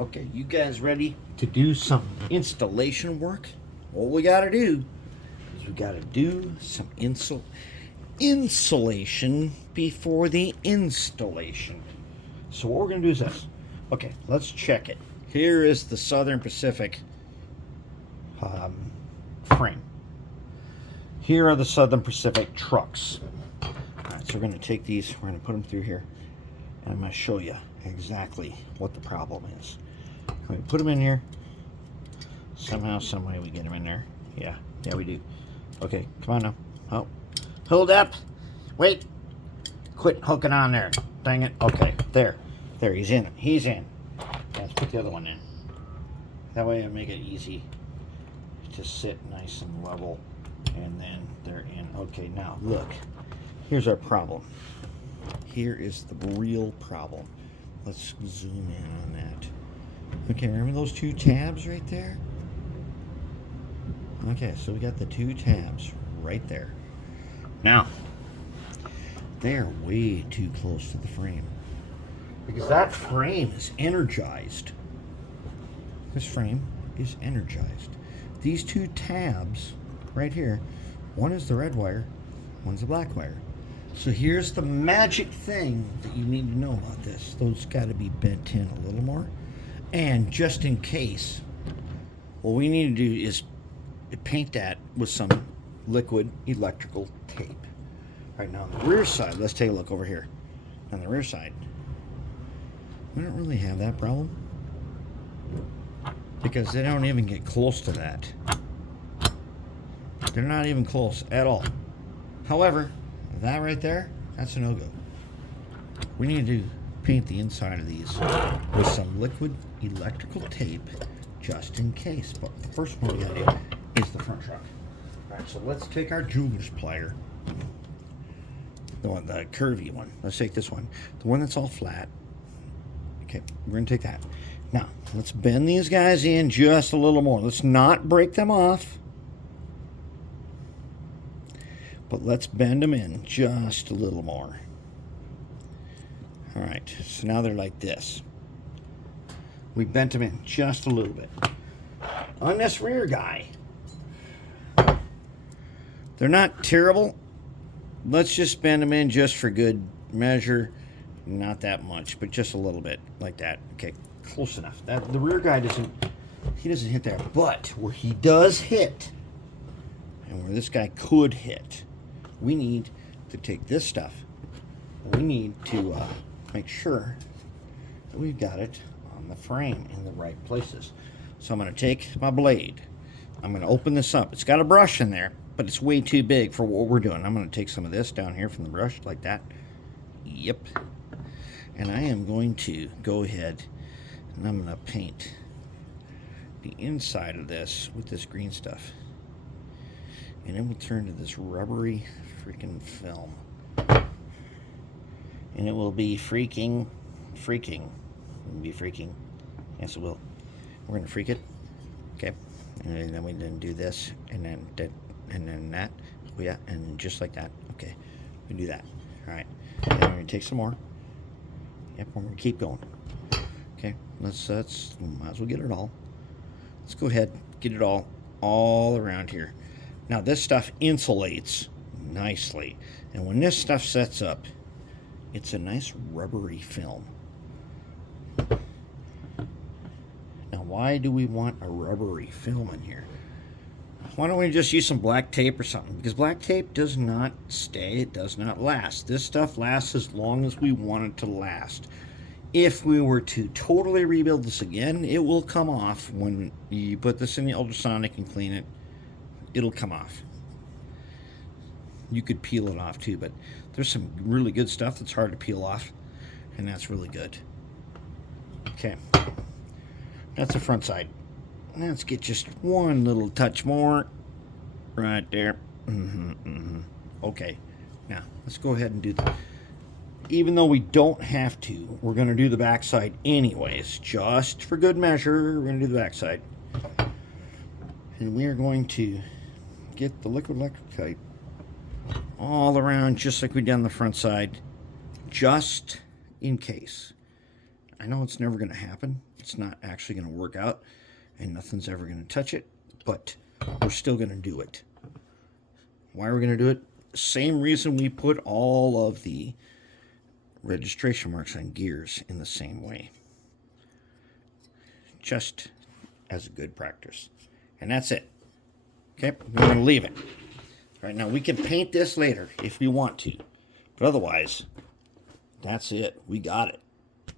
Okay, you guys ready to do some installation work? What we gotta do is we gotta do some insulation before the installation. So what we're gonna do is this. Okay, let's check it. Here is the Southern Pacific frame. Here are the Southern Pacific trucks. Alright, so we're gonna take these, we're gonna put them through here, and I'm gonna show you exactly what the problem is. We put them in here. Somehow, some way we get them in there. Yeah, we do. Okay, come on now. Oh, hold up. Wait. Quit hooking on there. Dang it. Okay, there. He's in. He's in. Let's put the other one in. That way I make it easy to sit nice and level. And then they're in. Okay, now look. Here's our problem. Here is the real problem. Let's zoom in on that. Okay, remember those two tabs right there? Okay, so we got the two tabs right there. Now, they're way too close to the frame, because that frame is energized. This frame is energized. These two tabs right here, one is the red wire, one's the black wire. So here's the magic thing that you need to know about this. Those got to be bent in a little more. And just in case, what we need to do is paint that with some liquid electrical tape. Right now on the rear side, let's take a look over here. On the rear side, we don't really have that problem, because they don't even get close to that. They're not even close at all. However, that right there, that's a no-go. We need to paint the inside of these with some liquid electrical tape, just in case. But the first one we gotta do is the front truck. Alright, so let's take our jeweler's plier. The curvy one. Let's take this one. The one that's all flat. Okay, we're gonna take that. Now, let's bend these guys in just a little more. Let's not break them off, but let's bend them in just a little more. All right, so now they're like this. We bent them in just a little bit. On this rear guy, they're not terrible. Let's just bend them in just for good measure. Not that much, but just a little bit, like that. Okay, close enough. That the rear guy doesn't hit there, but where he does hit, and where this guy could hit, we need to take this stuff. We need to make sure that we've got it on the frame in the right places. So I'm going to take my blade. I'm going to open this up. It's got a brush in there, but it's way too big for what we're doing. I'm going to take some of this down here from the brush, like that. Yep. And I am going to go ahead and I'm going to paint the inside of this with this green stuff. And it will turn to this rubbery freaking film. And it will be freaking. It will be freaking. Yes, it will. We're going to freak it. Okay. And then we then do this, and then that, and then that. Oh, yeah, and just like that. Okay. We do that. All right. Then we're going to take some more. Yep, we're going to keep going. Okay. Let's might as well get it all. Let's go ahead, get it all around here. Now, this stuff insulates nicely. And when this stuff sets up, it's a nice rubbery film. Now, why do we want a rubbery film in here? Why don't we just use some black tape or something? Because black tape does not stay, it does not last. This stuff lasts as long as we want it to last. If we were to totally rebuild this again, it will come off. When you put this in the ultrasonic and clean it, it'll come off. You could peel it off too, but there's some really good stuff that's hard to peel off, and that's really good. Okay, that's the front side. Let's get just one little touch more right there. Okay, now let's go ahead and do that. Even though we don't have to, we're going to do the back side anyways, just for good measure. We're going to do the back side, and we are going to get the liquid electric tape all around, just like we did on the front side, just in case. I know it's never going to happen. It's not actually going to work out, and nothing's ever going to touch it, but we're still going to do it. Why are we going to do it? Same reason we put all of the registration marks on gears in the same way. Just as a good practice. And that's it. Okay, we're going to leave it. Right now, we can paint this later if we want to. But otherwise, that's it. We got it.